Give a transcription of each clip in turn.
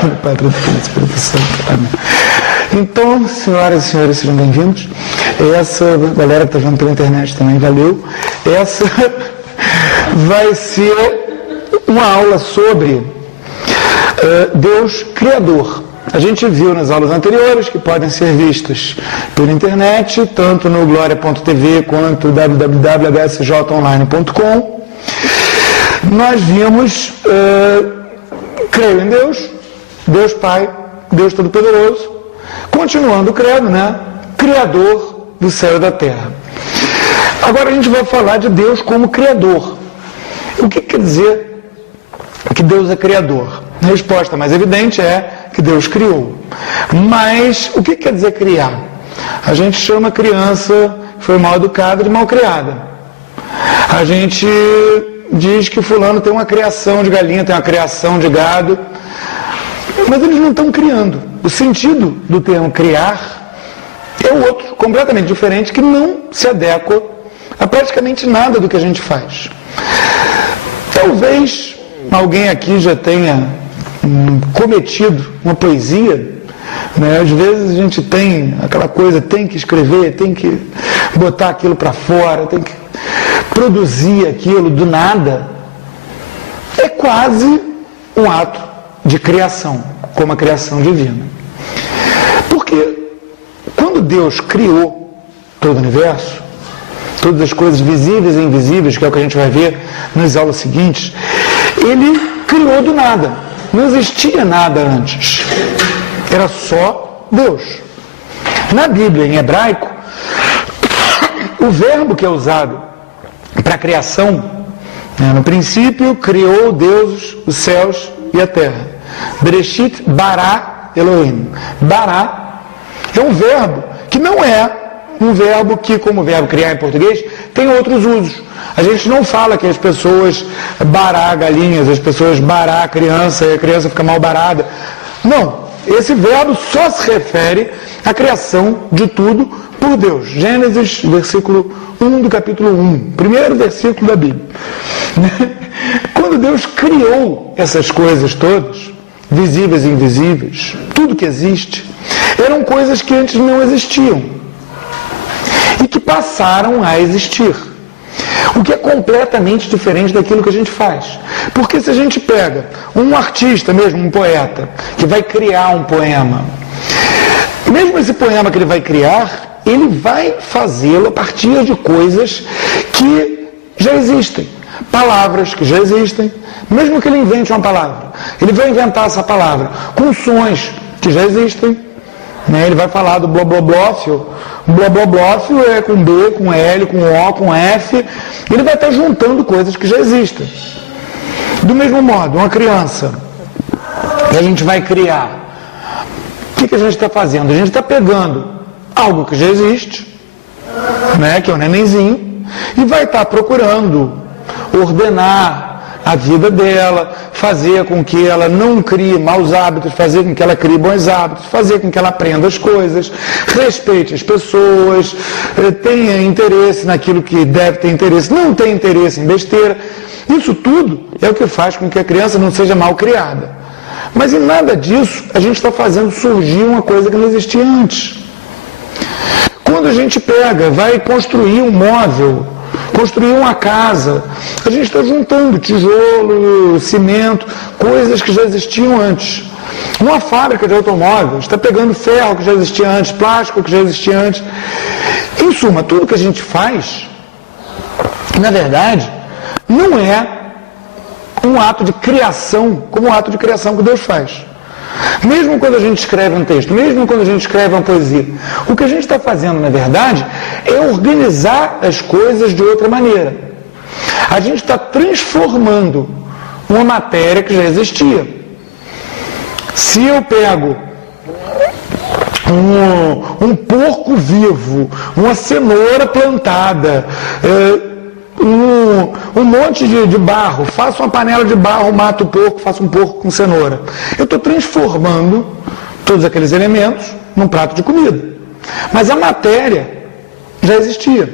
Do Pai, do Filho e do Espírito Santo. Amém. Então, senhoras e senhores, sejam bem-vindos. Essa galera que está vendo pela internet também, valeu. Essa vai ser uma aula sobre Deus Criador. A gente viu nas aulas anteriores, que podem ser vistas pela internet, tanto no gloria.tv quanto www.hsjonline.com. Nós vimos, creio em Deus, Deus Pai, Deus Todo-Poderoso, continuando o credo, né? Criador do céu e da terra. Agora a gente vai falar de Deus como Criador. O que quer dizer que Deus é Criador? A resposta mais evidente é que Deus criou. Mas o que quer dizer criar? A gente chama criança que foi mal educada de mal criada. A gente diz que fulano tem uma criação de galinha, tem uma criação de gado, mas eles não estão criando. O sentido do termo criar é outro, completamente diferente, que não se adequa a praticamente nada do que a gente faz. Talvez alguém aqui já tenha cometido uma poesia, né? Às vezes a gente tem aquela coisa, tem que escrever, tem que botar aquilo para fora, tem que produzir aquilo do nada. É quase um ato de criação, como a criação divina. Porque quando Deus criou todo o universo, todas as coisas visíveis e invisíveis, que é o que a gente vai ver nas aulas seguintes, Ele criou do nada. Não existia nada antes. Era só Deus. Na Bíblia, em hebraico, o verbo que é usado para a criação, no princípio, criou Deus os céus e a terra. Bereshit bara Elohim. Bara é um verbo que não é um verbo que, como o verbo criar em português, tem outros usos. A gente não fala que as pessoas bará galinhas, as pessoas bará criança e a criança fica mal barada. Não, esse verbo só se refere à criação de tudo por Deus. Gênesis, versículo 1 do capítulo 1, primeiro versículo da Bíblia. Quando Deus criou essas coisas todas, visíveis e invisíveis, tudo que existe, eram coisas que antes não existiam e que passaram a existir. O que é completamente diferente daquilo que a gente faz. Porque se a gente pega um artista mesmo, um poeta, que vai criar um poema, mesmo esse poema que ele vai criar, ele vai fazê-lo a partir de coisas que já existem. Palavras que já existem. Mesmo que ele invente uma palavra, ele vai inventar essa palavra com sons que já existem. Ele vai falar do bloblófio. O bloblófio é com B, com L, com O, com F. Ele vai estar juntando coisas que já existem. Do mesmo modo, uma criança que a gente vai criar, o que a gente está fazendo? A gente está pegando algo que já existe, que é o nenenzinho, e vai estar procurando ordenar a vida dela, fazer com que ela não crie maus hábitos, fazer com que ela crie bons hábitos, fazer com que ela aprenda as coisas, respeite as pessoas, tenha interesse naquilo que deve ter interesse, não tenha interesse em besteira. Isso tudo é o que faz com que a criança não seja mal criada. Mas em nada disso a gente está fazendo surgir uma coisa que não existia antes. Quando a gente pega, vai construir um móvel, construir uma casa, a gente está juntando tijolo, cimento, coisas que já existiam antes. Uma fábrica de automóveis está pegando ferro que já existia antes, plástico que já existia antes. Em suma, tudo que a gente faz, na verdade, não é um ato de criação, como o ato de criação que Deus faz. Mesmo quando a gente escreve um texto, mesmo quando a gente escreve uma poesia, o que a gente está fazendo, na verdade, é organizar as coisas de outra maneira. A gente está transformando uma matéria que já existia. Se eu pego um porco vivo, uma cenoura plantada, um monte de barro, faço uma panela de barro, mato o porco, faço um porco com cenoura. Eu estou transformando todos aqueles elementos num prato de comida. Mas a matéria já existia.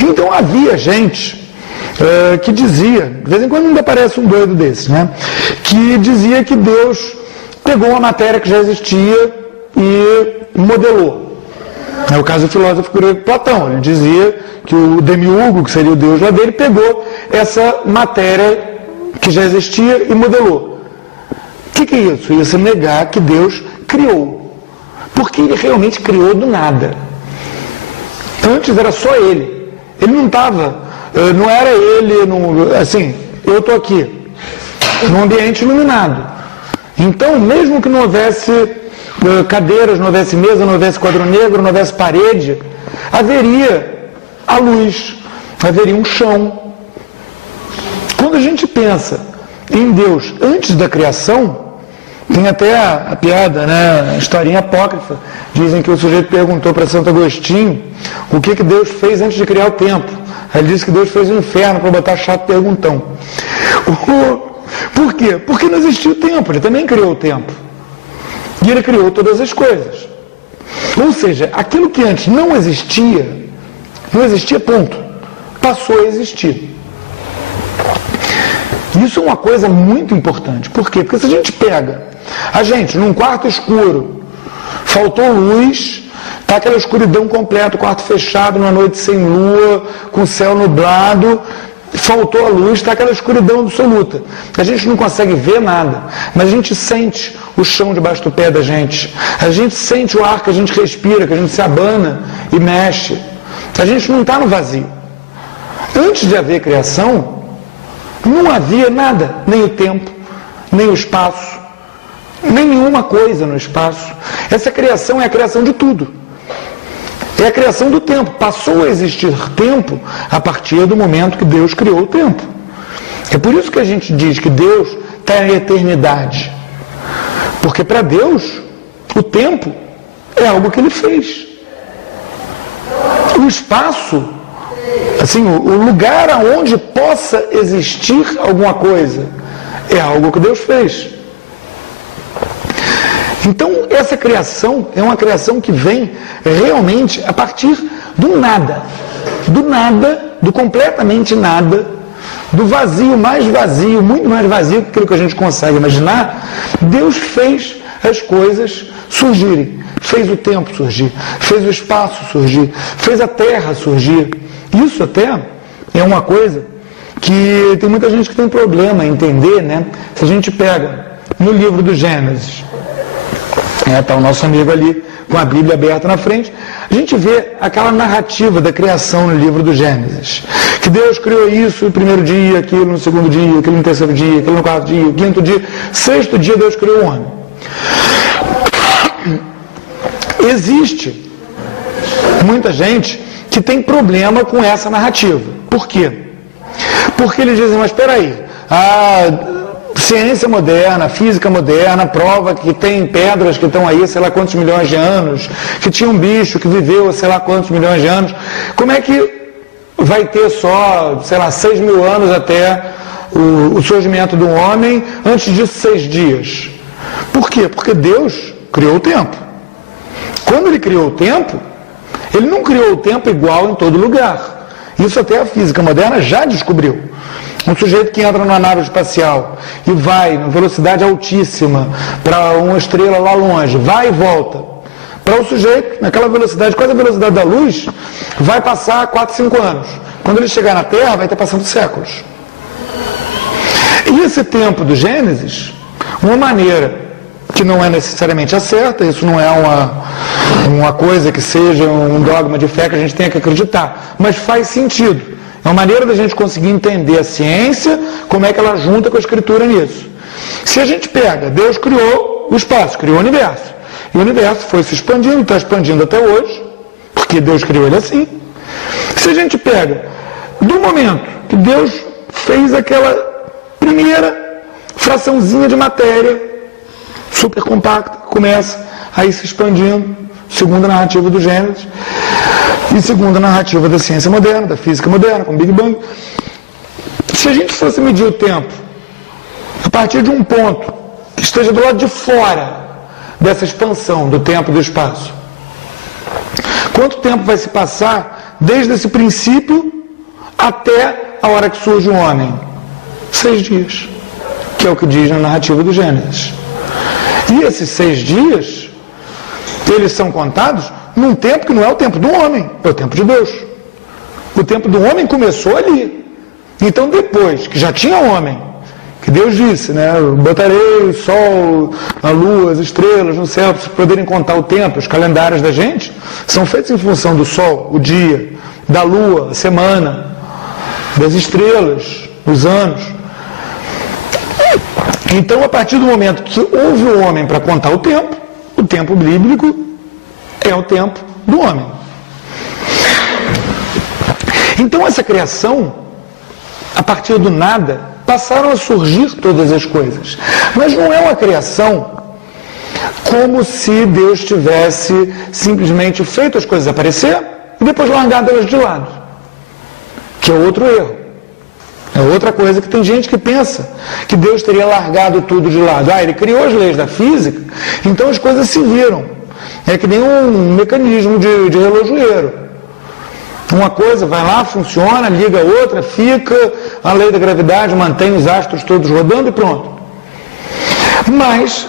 Então havia gente que dizia, de vez em quando ainda aparece um doido desse, que dizia que Deus pegou uma matéria que já existia e modelou. É o caso do filósofo grego Platão. Ele dizia que o demiurgo, que seria o deus lá dele, pegou essa matéria que já existia e modelou. O que é isso? Isso é negar que Deus criou. Porque ele realmente criou do nada. Antes era só ele. Ele não estava, não era ele, assim, eu estou aqui, num ambiente iluminado. Então, mesmo que não houvesse cadeiras, não houvesse mesa, não houvesse quadro negro, não houvesse parede, haveria a luz, haveria um chão. Quando a gente pensa em Deus antes da criação, tem até a piada, né? A historinha apócrifa. Dizem que o sujeito perguntou para Santo Agostinho o que Deus fez antes de criar o tempo. Aí ele disse que Deus fez o inferno para botar chato perguntão. Por quê? Porque não existia o tempo, ele também criou o tempo. E ele criou todas as coisas. Ou seja, aquilo que antes não existia ponto, passou a existir. Isso é uma coisa muito importante. Por quê? Porque se a gente pega a gente num quarto escuro, faltou luz, está aquela escuridão completa, o quarto fechado, numa noite sem lua, com o céu nublado, faltou a luz, está aquela escuridão absoluta. A gente não consegue ver nada, mas a gente sente o chão debaixo do pé da gente. A gente sente o ar que a gente respira, que a gente se abana e mexe. A gente não está no vazio. Antes de haver criação, não havia nada, nem o tempo, nem o espaço, nem nenhuma coisa no espaço. Essa criação é a criação de tudo. É a criação do tempo. Passou a existir tempo a partir do momento que Deus criou o tempo. É por isso que a gente diz que Deus está na eternidade. Porque para Deus, o tempo é algo que Ele fez. O espaço, assim, o lugar aonde possa existir alguma coisa, é algo que Deus fez. Então, essa criação é uma criação que vem realmente a partir do nada, do completamente nada, do vazio, muito mais vazio que aquilo que a gente consegue imaginar. Deus fez as coisas surgirem, fez o tempo surgir, fez o espaço surgir, fez a terra surgir. Isso até é uma coisa que tem muita gente que tem problema em entender, né? Se a gente pega no livro do Gênesis, está o nosso amigo ali com a Bíblia aberta na frente, a gente vê aquela narrativa da criação no livro do Gênesis, que Deus criou isso no primeiro dia, aquilo no segundo dia, aquilo no terceiro dia, aquilo no quarto dia, o quinto dia, sexto dia Deus criou o homem. Existe muita gente que tem problema com essa narrativa. Por quê? Porque eles dizem, mas espera aí, ciência moderna, física moderna, prova que tem pedras que estão aí, sei lá quantos milhões de anos, que tinha um bicho que viveu, sei lá quantos milhões de anos. Como é que vai ter só, sei lá, 6.000 anos até o surgimento do homem, antes de 6 dias? Por quê? Porque Deus criou o tempo. Quando Ele criou o tempo, Ele não criou o tempo igual em todo lugar. Isso até a física moderna já descobriu. Um sujeito que entra numa nave espacial e vai em velocidade altíssima para uma estrela lá longe, vai e volta. Para o sujeito, naquela velocidade, quase a velocidade da luz, vai passar 4, 5 anos. Quando ele chegar na Terra, vai estar passando séculos. E esse tempo do Gênesis, uma maneira que não é necessariamente a certa, isso não é uma coisa que seja um dogma de fé que a gente tenha que acreditar, mas faz sentido. É uma maneira da gente conseguir entender a ciência, como é que ela junta com a escritura nisso. Se a gente pega, Deus criou o espaço, criou o universo. E o universo foi se expandindo, está expandindo até hoje, porque Deus criou ele assim. Se a gente pega, do momento que Deus fez aquela primeira fraçãozinha de matéria, super compacta, começa a ir se expandindo, segundo a narrativa do Gênesis, e segundo a narrativa da ciência moderna, da física moderna, com o Big Bang. Se a gente fosse medir o tempo a partir de um ponto que esteja do lado de fora dessa expansão do tempo e do espaço, quanto tempo vai se passar desde esse princípio até a hora que surge o homem? 6 dias, que é o que diz na narrativa do Gênesis. E esses 6 dias, eles são contados num tempo que não é o tempo do homem, é o tempo de Deus. O tempo do homem começou ali. Então depois que já tinha homem, que Deus disse, né, botarei o sol, a lua, as estrelas no céu para poderem contar o tempo, os calendários da gente são feitos em função do sol, o dia, da lua, a semana, das estrelas, os anos. Então, a partir do momento que houve o homem para contar o tempo bíblico é o tempo do homem. Então, essa criação, a partir do nada, passaram a surgir todas as coisas. Mas não é uma criação como se Deus tivesse simplesmente feito as coisas aparecer e depois largado elas de lado. Que é outro erro. É outra coisa que tem gente que pensa que Deus teria largado tudo de lado. Ele criou as leis da física, então as coisas se viram. É que nem um mecanismo de relojoeiro. Uma coisa vai lá, funciona, liga a outra, fica, a lei da gravidade mantém os astros todos rodando e pronto. Mas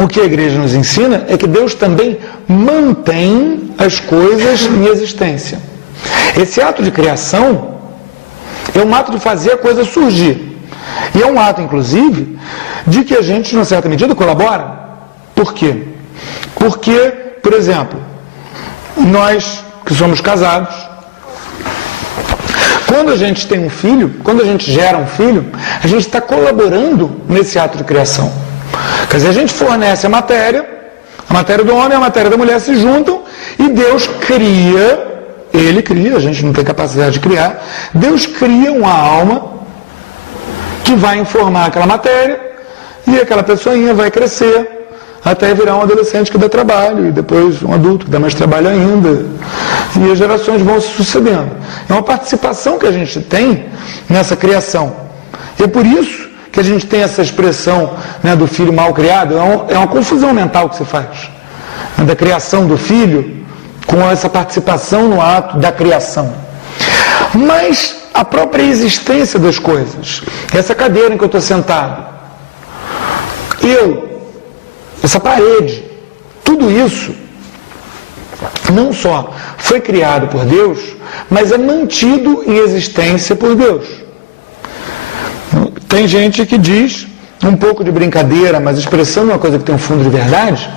o que a igreja nos ensina é que Deus também mantém as coisas em existência. Esse ato de criação é um ato de fazer a coisa surgir. E é um ato, inclusive, de que a gente, numa certa medida, colabora. Por quê? Porque, por exemplo, nós que somos casados, quando a gente tem um filho, quando a gente gera um filho, a gente está colaborando nesse ato de criação. Quer dizer, a gente fornece a matéria do homem e a matéria da mulher se juntam e Deus cria. Ele cria, a gente não tem capacidade de criar. Deus cria uma alma que vai informar aquela matéria e aquela pessoinha vai crescer até virar um adolescente que dá trabalho e depois um adulto que dá mais trabalho ainda. E as gerações vão se sucedendo. É uma participação que a gente tem nessa criação. E é por isso que a gente tem essa expressão, né, do filho mal criado. É uma confusão mental que se faz, né, da criação do filho com essa participação no ato da criação. Mas a própria existência das coisas, essa cadeira em que eu estou sentado, essa parede, tudo isso não só foi criado por Deus, mas é mantido em existência por Deus. Tem gente que diz, um pouco de brincadeira, mas expressando uma coisa que tem um fundo de verdade,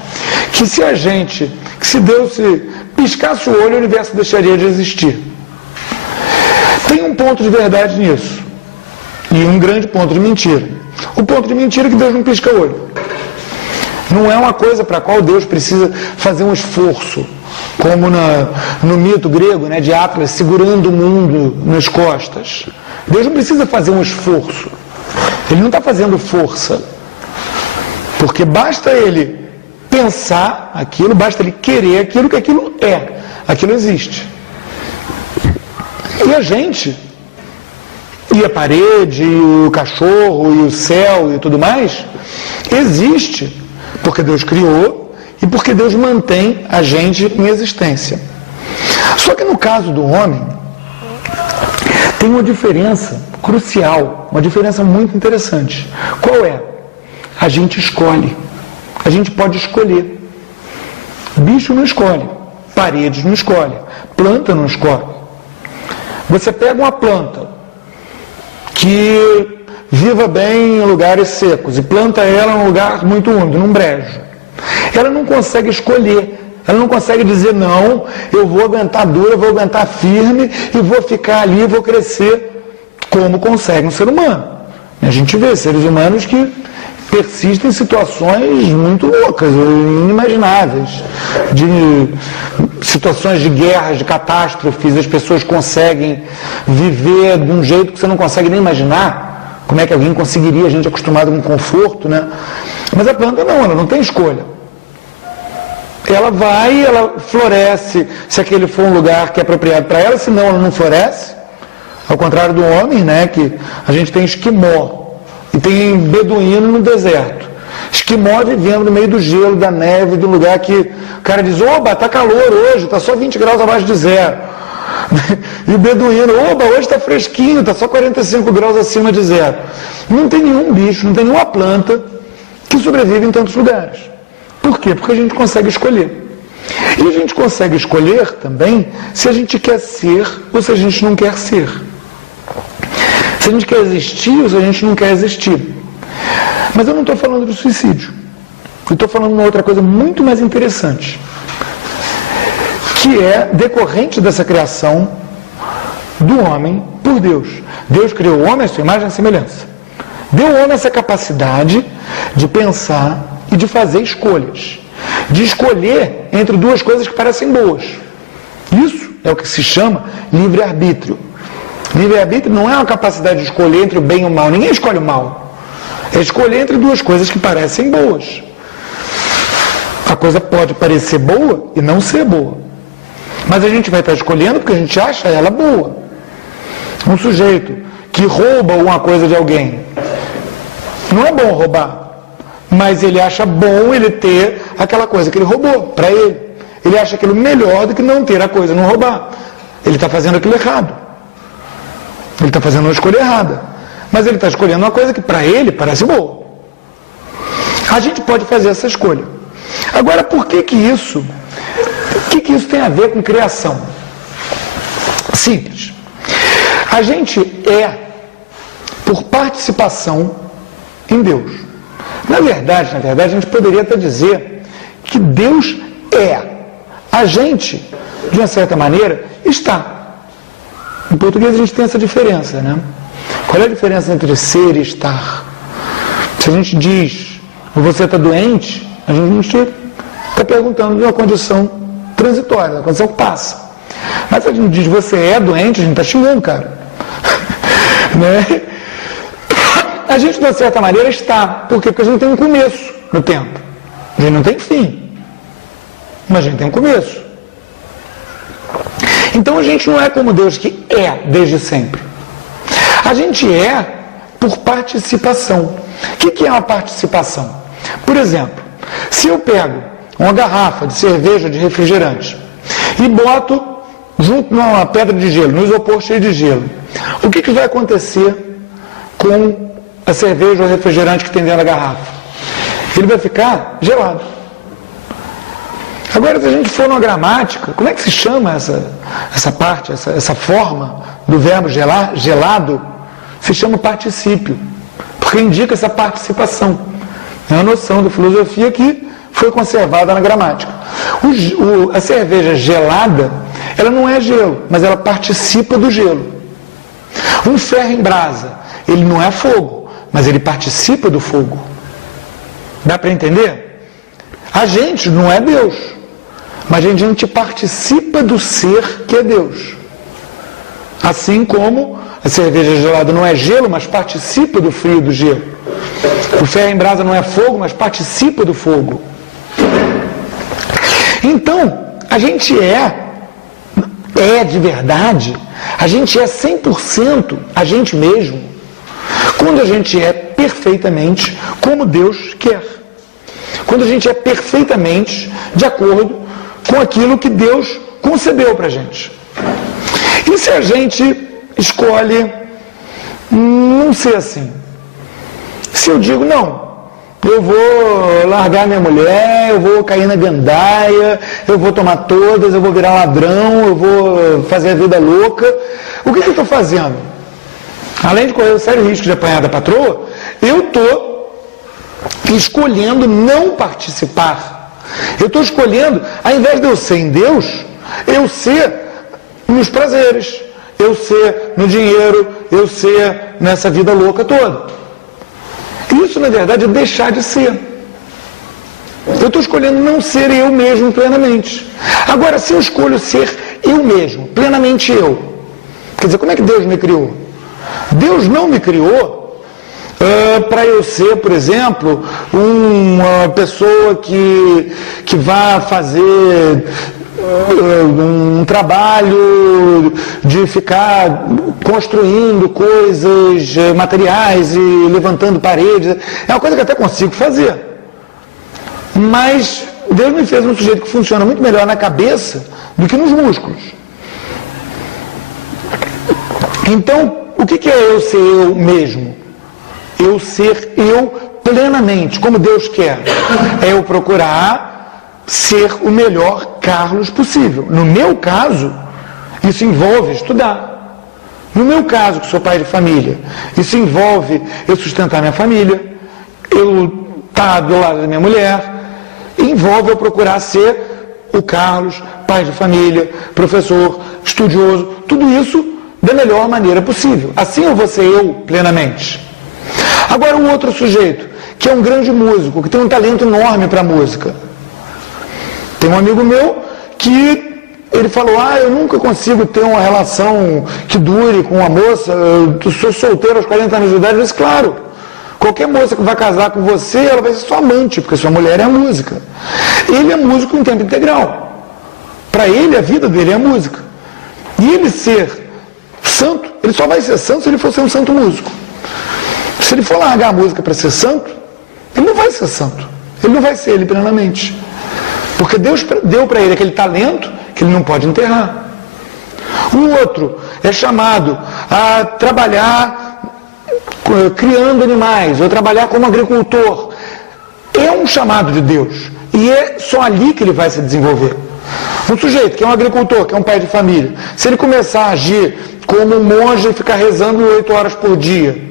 que se Deus se piscasse o olho, o universo deixaria de existir. Tem um ponto de verdade nisso. E um grande ponto de mentira. O ponto de mentira é que Deus não pisca o olho. Não é uma coisa para a qual Deus precisa fazer um esforço, como no mito grego, né, de Atlas segurando o mundo nas costas. Deus não precisa fazer um esforço. Ele não está fazendo força. Porque basta ele pensar aquilo, basta ele querer aquilo, que aquilo é. Aquilo existe. E a gente, e a parede, e o cachorro, e o céu e tudo mais, existe porque Deus criou e porque Deus mantém a gente em existência. Só que no caso do homem, tem uma diferença crucial, uma diferença muito interessante. Qual é? A gente escolhe. A gente pode escolher. Bicho não escolhe, paredes não escolhe, planta não escolhe. Você pega uma planta que viva bem em lugares secos e planta ela num lugar muito úmido, num brejo. Ela não consegue escolher, ela não consegue dizer não, eu vou aguentar dura, vou aguentar firme e vou ficar ali, vou crescer, como consegue um ser humano. A gente vê seres humanos que persistem em situações muito loucas, inimagináveis, de situações de guerras, de catástrofes, as pessoas conseguem viver de um jeito que você não consegue nem imaginar. Como é que alguém conseguiria, a gente acostumado com conforto, né? Mas a planta não, ela não tem escolha. Ela vai, ela floresce, se aquele for um lugar que é apropriado para ela, senão ela não floresce. Ao contrário do homem, né, que a gente tem esquimó e tem beduíno no deserto. Esquimó vivendo no meio do gelo, da neve, de um lugar que o cara diz, oba, tá calor hoje, tá só 20 graus abaixo de zero. E o beduíno, oba, hoje está fresquinho, está só 45 graus acima de zero. Não tem nenhum bicho, não tem nenhuma planta que sobrevive em tantos lugares. Por quê? Porque a gente consegue escolher. E a gente consegue escolher também se a gente quer ser ou se a gente não quer ser. Se a gente quer existir ou se a gente não quer existir. Mas eu não estou falando do suicídio. Eu estou falando de uma outra coisa muito mais interessante, que é decorrente dessa criação do homem por Deus. Deus criou o homem à sua imagem e semelhança. Deu ao homem essa capacidade de pensar e de fazer escolhas. De escolher entre duas coisas que parecem boas. Isso é o que se chama livre-arbítrio. Livre-arbítrio não é uma capacidade de escolher entre o bem e o mal. Ninguém escolhe o mal. É escolher entre duas coisas que parecem boas. A coisa pode parecer boa e não ser boa. Mas a gente vai estar escolhendo porque a gente acha ela boa. Um sujeito que rouba uma coisa de alguém, não é bom roubar. Mas ele acha bom ele ter aquela coisa que ele roubou para ele. Ele acha aquilo melhor do que não ter a coisa, não roubar. Ele está fazendo aquilo errado. Ele está fazendo uma escolha errada. Mas ele está escolhendo uma coisa que para ele parece boa. A gente pode fazer essa escolha. Agora, por que isso? O que isso tem a ver com criação? Simples. A gente é por participação em Deus. Na verdade, a gente poderia até dizer que Deus é. A gente, de uma certa maneira, está. Em português a gente tem essa diferença, né? Qual é a diferença entre ser e estar? Se a gente diz, você está doente, a gente está perguntando de uma condição transitória, uma condição que passa. Mas se a gente diz, você é doente, a gente está xingando, cara. Né? A gente, de uma certa maneira, está. Por quê? Porque a gente tem um começo no tempo. A gente não tem fim. Mas a gente tem um começo. Então a gente não é como Deus que é desde sempre. A gente é por participação. O que é uma participação? Por exemplo, se eu pego uma garrafa de cerveja, de refrigerante, e boto junto numa pedra de gelo, no isopor cheio de gelo, o que vai acontecer com a cerveja ou refrigerante que tem dentro da garrafa? Ele vai ficar gelado. Agora, se a gente for numa gramática, como é que se chama essa parte, essa forma do verbo gelar, gelado? Se chama particípio, porque indica essa participação. É uma noção da filosofia que foi conservada na gramática. A cerveja gelada, ela não é gelo, mas ela participa do gelo. Um ferro em brasa, ele não é fogo, mas ele participa do fogo. Dá para entender? A gente não é Deus, mas a gente participa do ser que é Deus. Assim como a cerveja gelada não é gelo, mas participa do frio do gelo. O ferro em brasa não é fogo, mas participa do fogo. Então, a gente é de verdade, a gente é 100% a gente mesmo, quando a gente é perfeitamente como Deus quer. Quando a gente é perfeitamente de acordo com aquilo que Deus concebeu para a gente. E se a gente escolhe não ser assim? Se eu digo, não, eu vou largar minha mulher, eu vou cair na gandaia, eu vou tomar todas, eu vou virar ladrão, eu vou fazer a vida louca, o que eu estou fazendo? Além de correr o sério risco de apanhar da patroa, eu estou escolhendo não participar. Eu estou escolhendo, ao invés de eu ser em Deus, eu ser nos prazeres, eu ser no dinheiro, eu ser nessa vida louca toda. Isso, na verdade, é deixar de ser. Eu estou escolhendo não ser eu mesmo plenamente. Agora, se eu escolho ser eu mesmo, plenamente eu, quer dizer, como é que Deus me criou? Deus não me criou para eu ser, por exemplo, uma pessoa que vá fazer um trabalho de ficar construindo coisas, materiais e levantando paredes. É uma coisa que eu até consigo fazer. Mas Deus me fez um sujeito que funciona muito melhor na cabeça do que nos músculos. Então, o que é eu ser eu mesmo? Eu ser eu plenamente, como Deus quer, é eu procurar ser o melhor Carlos possível. No meu caso, isso envolve estudar. No meu caso, que sou pai de família, isso envolve eu sustentar minha família, eu estar do lado da minha mulher, envolve eu procurar ser o Carlos, pai de família, professor, estudioso, tudo isso da melhor maneira possível. Assim eu vou ser eu plenamente. Agora um outro sujeito, que é um grande músico, que tem um talento enorme para a música. Tem um amigo meu que ele falou, eu nunca consigo ter uma relação que dure com uma moça, eu sou solteiro aos 40 anos de idade. Eu disse, claro, qualquer moça que vai casar com você, ela vai ser sua amante, porque sua mulher é a música. Ele é músico em tempo integral. Para ele, a vida dele é a música. E ele ser santo, ele só vai ser santo se ele for ser um santo músico. Se ele for largar a música para ser santo, ele não vai ser santo. Ele não vai ser ele plenamente. Porque Deus deu para ele aquele talento que ele não pode enterrar. O outro é chamado a trabalhar criando animais, ou trabalhar como agricultor. É um chamado de Deus. E é só ali que ele vai se desenvolver. Um sujeito que é um agricultor, que é um pai de família, se ele começar a agir como um monge e ficar rezando 8 horas por dia,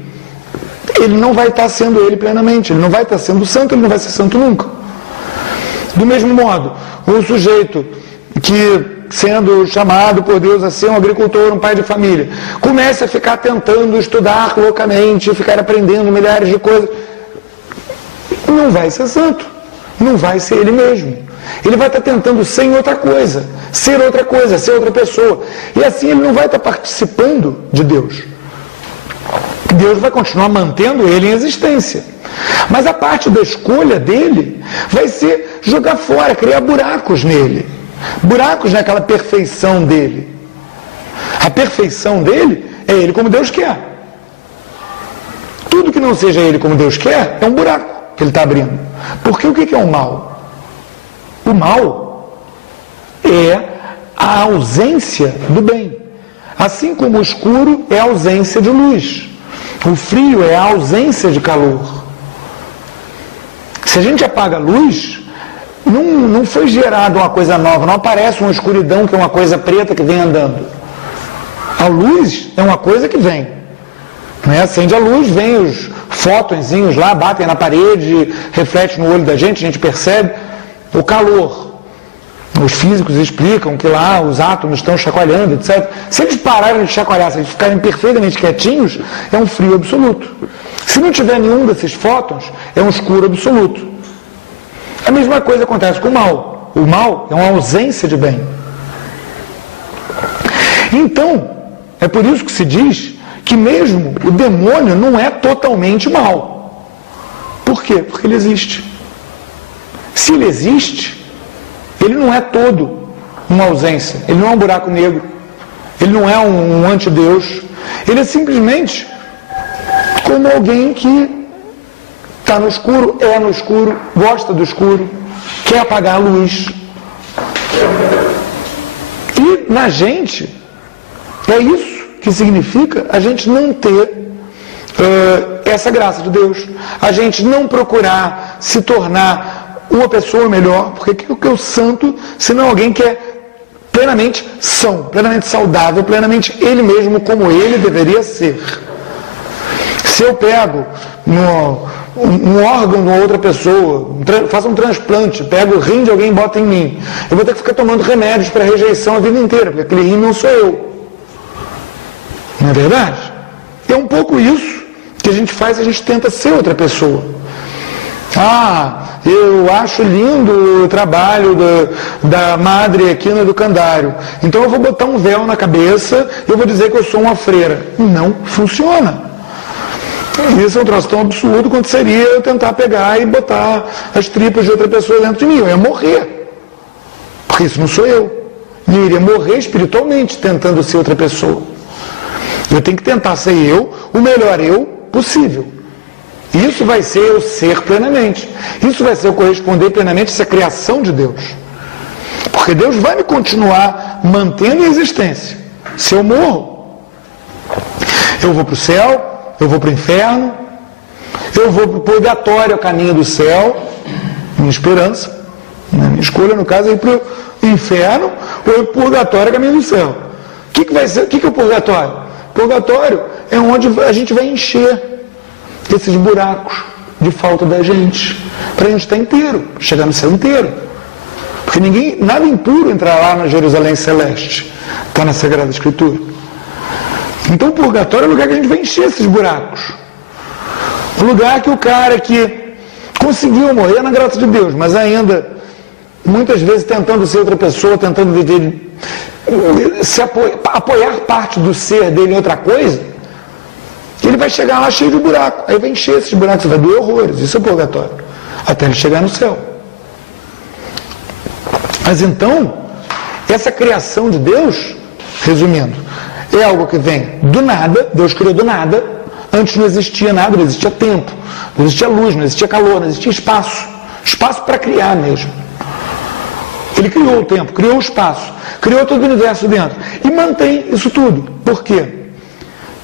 ele não vai estar sendo ele plenamente, ele não vai estar sendo santo, ele não vai ser santo nunca. Do mesmo modo, um sujeito que, sendo chamado por Deus a ser um agricultor, um pai de família, começa a ficar tentando estudar loucamente, ficar aprendendo milhares de coisas, não vai ser santo, não vai ser ele mesmo. Ele vai estar tentando ser outra coisa, ser outra pessoa. E assim ele não vai estar participando de Deus. Deus vai continuar mantendo ele em existência. Mas a parte da escolha dele vai ser jogar fora, criar buracos nele. Buracos naquela perfeição dele. A perfeição dele é ele como Deus quer. Tudo que não seja ele como Deus quer é um buraco que ele está abrindo. Porque o que é o mal? O mal é a ausência do bem. Assim como o escuro é a ausência de luz. O frio é a ausência de calor. Se a gente apaga a luz, não foi gerada uma coisa nova, não aparece uma escuridão que é uma coisa preta que vem andando. A luz é uma coisa que vem. Né? Acende a luz, vem os fótonzinhos lá, batem na parede, reflete no olho da gente, a gente percebe. O calor. Os físicos explicam que lá os átomos estão chacoalhando, etc. Se eles pararem de chacoalhar, se eles ficarem perfeitamente quietinhos, é um frio absoluto. Se não tiver nenhum desses fótons, é um escuro absoluto. A mesma coisa acontece com o mal. O mal é uma ausência de bem. Então, é por isso que se diz que mesmo o demônio não é totalmente mal. Por quê? Porque ele existe. Se ele existe, ele não é todo uma ausência, ele não é um buraco negro, ele não é um antideus, ele é simplesmente como alguém que está no escuro, é no escuro, gosta do escuro, quer apagar a luz. E na gente, é isso que significa a gente não ter essa graça de Deus, a gente não procurar se tornar uma pessoa melhor, porque o que é o santo, senão alguém que é plenamente são, plenamente saudável, plenamente ele mesmo como ele deveria ser. Se eu pego um órgão de uma outra pessoa, faço um transplante, pego o rim de alguém e boto em mim, eu vou ter que ficar tomando remédios para rejeição a vida inteira, porque aquele rim não sou eu. Não é verdade? É um pouco isso que a gente faz, a gente tenta ser outra pessoa. Eu acho lindo o trabalho da madre aqui no educandário, então eu vou botar um véu na cabeça e eu vou dizer que eu sou uma freira. Não funciona. Isso é um troço tão absurdo quanto seria eu tentar pegar e botar as tripas de outra pessoa dentro de mim. Eu ia morrer, porque isso não sou eu. E eu iria morrer espiritualmente tentando ser outra pessoa. Eu tenho que tentar ser eu, o melhor eu possível. Isso vai ser eu ser plenamente. Isso vai ser eu corresponder plenamente a essa criação de Deus. Porque Deus vai me continuar mantendo em existência. Se eu morro, eu vou para o céu, eu vou para o inferno, eu vou para o purgatório, o caminho do céu, minha esperança, minha escolha no caso é ir para o inferno ou ir para o purgatório, o caminho do céu. O que vai ser? O que é o purgatório? Purgatório é onde a gente vai encher esses buracos de falta da gente, para a gente estar inteiro, chegar no céu inteiro. Porque nada impuro entrar lá na Jerusalém Celeste, está na Sagrada Escritura. Então o purgatório é o lugar que a gente vai encher esses buracos. O lugar que o cara que conseguiu morrer na graça de Deus, mas ainda, muitas vezes tentando ser outra pessoa, tentando viver, apoiar parte do ser dele em outra coisa, ele vai chegar lá cheio de buraco. Aí vai encher esses buracos, vai doer horrores. Isso é purgatório. Até ele chegar no céu. Mas então, essa criação de Deus, resumindo, é algo que vem do nada. Deus criou do nada. Antes não existia nada, não existia tempo, não existia luz, não existia calor, não existia espaço. Espaço para criar mesmo. Ele criou o tempo, criou o espaço, criou todo o universo dentro. E mantém isso tudo. Por quê?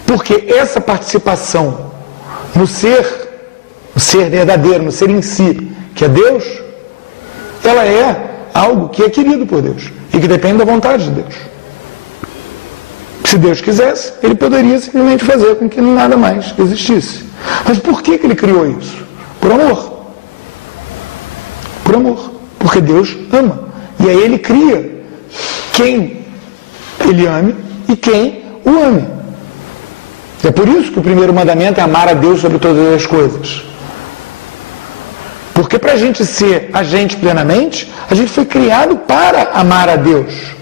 Porque essa participação no ser verdadeiro, no ser em si, que é Deus, ela é algo que é querido por Deus e que depende da vontade de Deus. Se Deus quisesse, ele poderia simplesmente fazer com que nada mais existisse. Mas por que ele criou isso? Por amor. Por amor. Porque Deus ama. E aí ele cria quem ele ame e quem o ame. É por isso que o primeiro mandamento é amar a Deus sobre todas as coisas. Porque para a gente ser a gente plenamente, a gente foi criado para amar a Deus.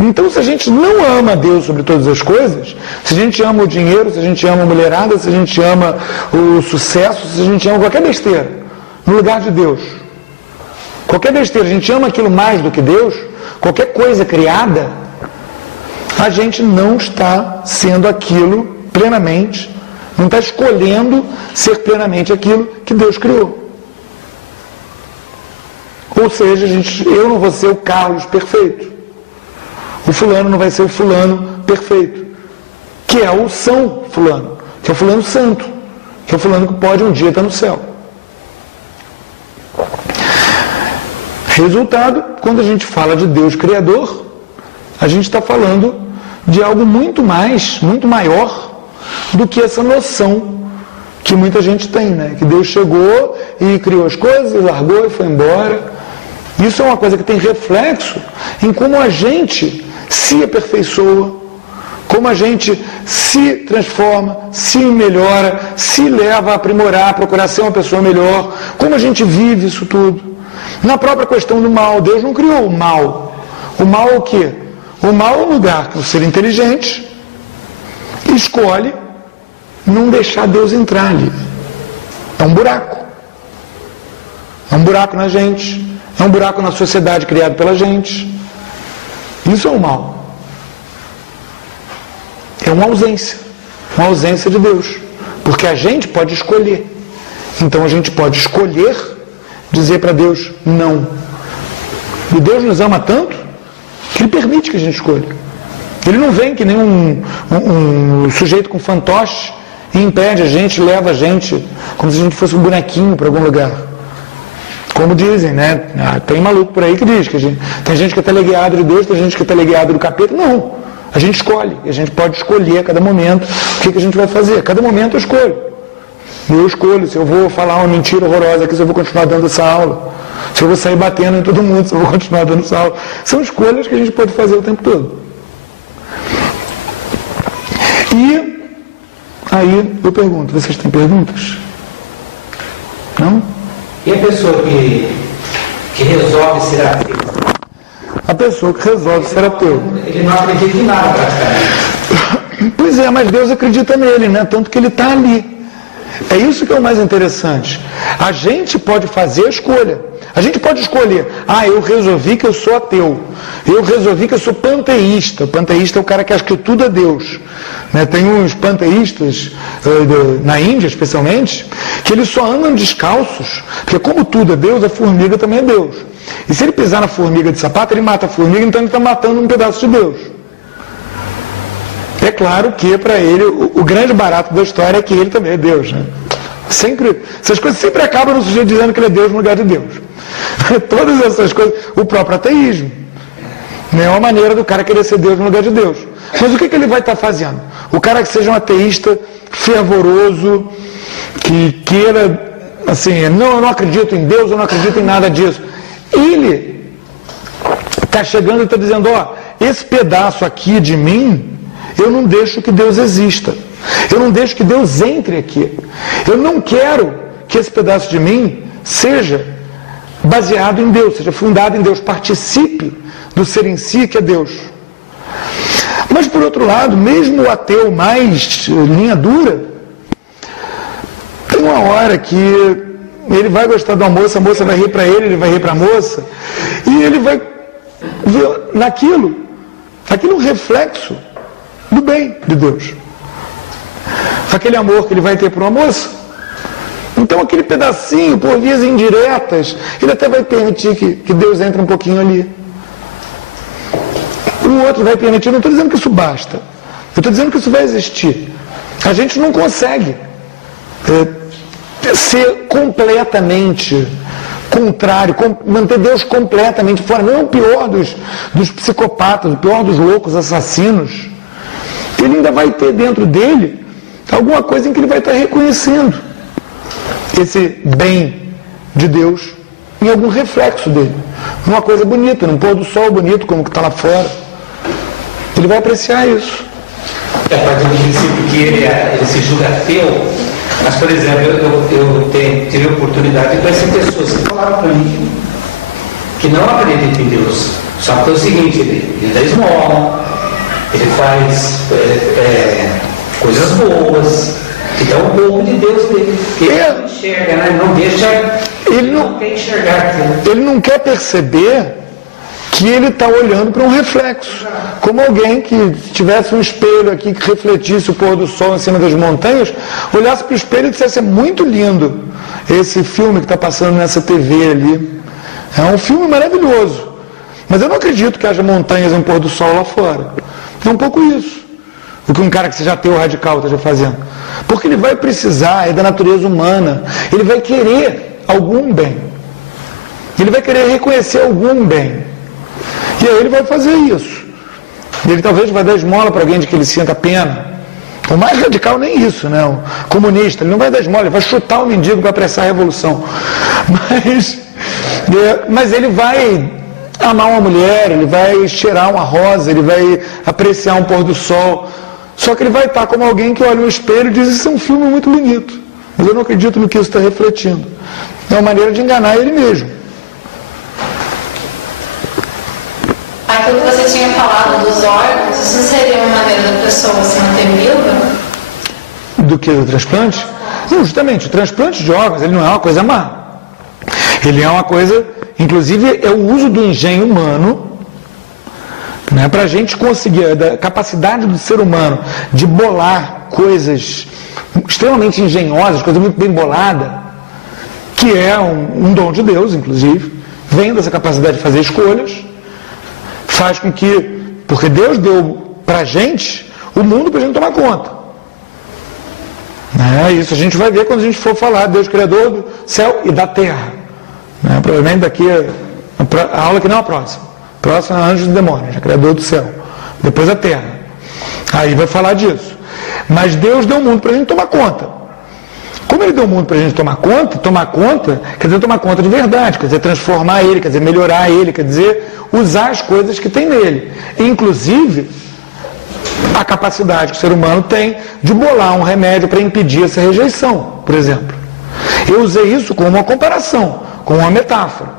Então, se a gente não ama a Deus sobre todas as coisas, se a gente ama o dinheiro, se a gente ama a mulherada, se a gente ama o sucesso, se a gente ama qualquer besteira, no lugar de Deus, qualquer besteira, a gente ama aquilo mais do que Deus, qualquer coisa criada, a gente não está sendo aquilo plenamente, não está escolhendo ser plenamente aquilo que Deus criou. Ou seja, eu não vou ser o Carlos perfeito. O fulano não vai ser o fulano perfeito. Que é o São Fulano, que é o fulano santo, que é o fulano que pode um dia estar no céu. Resultado, quando a gente fala de Deus Criador, a gente está falando de algo muito maior do que essa noção que muita gente tem, né? Que Deus chegou e criou as coisas, largou e foi embora. Isso é uma coisa que tem reflexo em como a gente se aperfeiçoa, como a gente se transforma, se melhora, se leva a aprimorar, a procurar ser uma pessoa melhor, como a gente vive isso tudo. Na própria questão do mal, Deus não criou o mal. O mal é o quê? O mal é um lugar que o ser inteligente escolhe não deixar Deus entrar ali. É um buraco. É um buraco na gente. É um buraco na sociedade criado pela gente. Isso é o mal. É uma ausência de Deus. Porque a gente pode escolher. Então a gente pode escolher dizer para Deus não. E Deus nos ama tanto que Ele permite que a gente escolha. Ele não vem que nem um sujeito com fantoche e impede a gente, leva a gente, como se a gente fosse um bonequinho para algum lugar. Como dizem, né? Tem maluco por aí que diz que tem gente que é teleguiado de Deus, tem gente que é teleguiado do capeta. Não. A gente escolhe. E a gente pode escolher a cada momento o que a gente vai fazer. A cada momento eu escolho. Eu escolho se eu vou falar uma mentira horrorosa aqui, se eu vou continuar dando essa aula. Se eu vou sair batendo em todo mundo, se eu vou continuar dando essa aula. São escolhas que a gente pode fazer o tempo todo. E aí eu pergunto, vocês têm perguntas? Não? E a pessoa que resolve ser ateu? A pessoa que resolve ser ateu. Ele não acredita em nada praticamente. Pois é, mas Deus acredita nele, né? Tanto que ele está ali. É isso que é o mais interessante. A gente pode fazer a escolha. A gente pode escolher, eu resolvi que eu sou ateu. Eu resolvi que eu sou panteísta. Panteísta é o cara que acha que tudo é Deus. Né? Tem uns panteístas, na Índia especialmente, que eles só andam descalços, porque como tudo é Deus, a formiga também é Deus. E se ele pisar na formiga de sapato, ele mata a formiga, então ele está matando um pedaço de Deus. É claro que para ele, o grande barato da história é que ele também é Deus, né? Essas coisas sempre acabam no sujeito dizendo que ele é Deus no lugar de Deus. Todas essas coisas, o próprio ateísmo, é uma maneira do cara querer ser Deus no lugar de Deus. Mas o que ele vai estar fazendo? O cara que seja um ateísta fervoroso, que queira, assim, não, eu não acredito em Deus, eu não acredito em nada disso. Ele está chegando e está dizendo, esse pedaço aqui de mim, eu não deixo que Deus exista. Eu não deixo que Deus entre aqui. Eu não quero que esse pedaço de mim seja baseado em Deus, seja fundado em Deus, participe do ser em si, que é Deus. Mas, por outro lado, mesmo o ateu mais linha dura, tem uma hora que ele vai gostar de uma moça, a moça vai rir para ele vai rir para a moça, e ele vai ver naquilo, aquilo um reflexo do bem de Deus. Aquele amor que ele vai ter por uma moça. Então, aquele pedacinho, por vias indiretas, ele até vai permitir que Deus entre um pouquinho ali. O outro vai permitir, eu não estou dizendo que isso basta, eu estou dizendo que isso vai existir. A gente não consegue ser completamente contrário, manter Deus completamente fora. Não é o pior dos psicopatas, o pior dos loucos assassinos. Ele ainda vai ter dentro dele alguma coisa em que ele vai estar reconhecendo esse bem de Deus em algum reflexo dele. Numa coisa bonita, num pôr do sol bonito, como que está lá fora. Ele vai apreciar isso. A partir do princípio que ele se julga ateu, mas, por exemplo, eu tive a oportunidade de conhecer pessoas que falaram para mim que não acreditam em Deus. Só que é o seguinte, ele dá esmola, ele faz coisas boas, que dá um pouco de Deus dele. Ele não enxerga, né? Não deixa. Ele não quer enxergar aquilo. Ele não quer perceber que ele está olhando para um reflexo. Como alguém que tivesse um espelho aqui que refletisse o pôr do sol em cima das montanhas, olhasse para o espelho e dissesse, é muito lindo esse filme que está passando nessa TV ali. É um filme maravilhoso. Mas eu não acredito que haja montanhas em pôr do sol lá fora. É um pouco isso. O que um cara que seja ateu radical esteja fazendo. Porque ele vai precisar, é da natureza humana, ele vai querer algum bem. Ele vai querer reconhecer algum bem. E aí ele vai fazer isso. Ele talvez vai dar esmola para alguém de que ele sinta pena. O mais radical nem isso, né? O comunista, ele não vai dar esmola, ele vai chutar o mendigo para apressar a revolução. Mas ele vai amar uma mulher, ele vai cheirar uma rosa, ele vai apreciar um pôr do sol. Só que ele vai estar como alguém que olha no espelho e diz, isso é um filme muito bonito. Mas eu não acredito no que isso está refletindo. É uma maneira de enganar ele mesmo. Aquilo que você tinha falado dos órgãos, isso seria uma maneira da pessoa se manter viva? Do que? Do transplante? Não, justamente, o transplante de órgãos, ele não é uma coisa má. Ele é uma coisa, inclusive, é o uso do engenho humano, né, para a gente conseguir, a capacidade do ser humano de bolar coisas extremamente engenhosas, coisa muito bem bolada, que é um dom de Deus, inclusive, vem dessa capacidade de fazer escolhas, faz com que, porque Deus deu para a gente o mundo para a gente tomar conta. Isso a gente vai ver quando a gente for falar Deus Criador do céu e da terra. Provavelmente daqui a aula que não é a próxima. Próxima é Anjos e Demônios, Criador do céu. Depois a terra. Aí vai falar disso. Mas Deus deu o mundo para a gente tomar conta. Como Ele deu o mundo para a gente tomar conta, quer dizer tomar conta de verdade, quer dizer transformar ele, quer dizer melhorar ele, quer dizer usar as coisas que tem nele. Inclusive, a capacidade que o ser humano tem de bolar um remédio para impedir essa rejeição, por exemplo. Eu usei isso como uma comparação, como uma metáfora.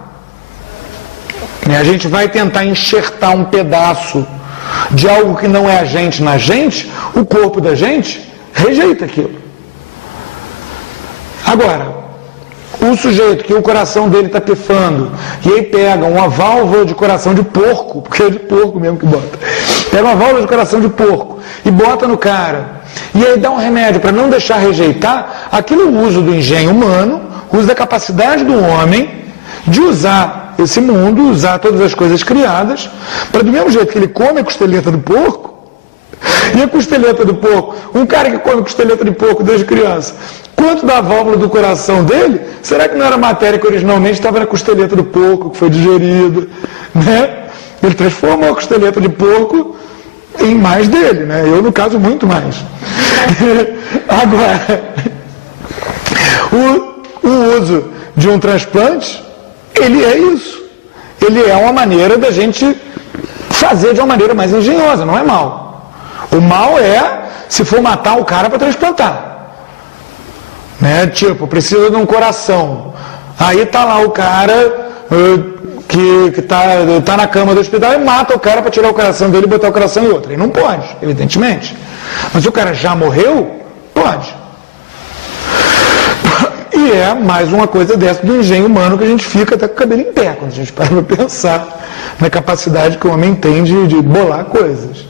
A gente vai tentar enxertar um pedaço de algo que não é a gente na gente, o corpo da gente rejeita aquilo. Agora, o sujeito que o coração dele está pifando, e aí pega uma válvula de coração de porco, porque é de porco mesmo que bota, pega uma válvula de coração de porco e bota no cara, e aí dá um remédio para não deixar rejeitar, aquilo é o uso do engenho humano, o uso da capacidade do homem de usar esse mundo, usar todas as coisas criadas, para do mesmo jeito que ele come a costeleta do porco, E a costeleta do porco? Um cara que come costeleta de porco desde criança, quanto da válvula do coração dele, será que não era matéria que originalmente estava na costeleta do porco, que foi digerida, né? Ele transformou a costeleta de porco em mais dele, né? Eu, no caso, muito mais. Agora, o uso de um transplante, ele é isso. Ele é uma maneira da gente fazer de uma maneira mais engenhosa, não é mal. O mal é se for matar o cara para transplantar. Né? Tipo, precisa de um coração. Aí tá lá o cara que tá na cama do hospital e mata o cara para tirar o coração dele e botar o coração em outro. E não pode, evidentemente. Mas se o cara já morreu, pode. E é mais uma coisa dessa do engenho humano que a gente fica até com o cabelo em pé quando a gente para pensar na capacidade que o homem tem de bolar coisas.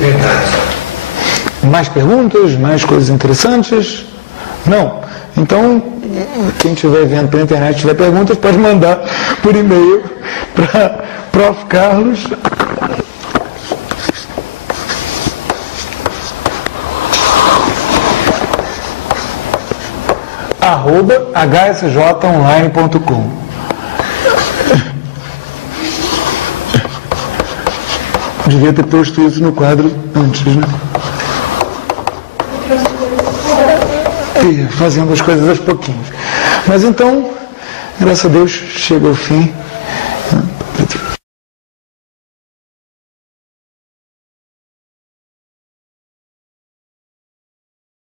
Verdade. Mais perguntas? Mais coisas interessantes? Não? Então, quem estiver vendo pela internet, tiver perguntas, pode mandar por e-mail para Prof. Carlos. @hsjonline.com. Devia ter posto isso no quadro antes, né? E fazendo as coisas aos pouquinhos. Mas então, graças a Deus, chega ao fim.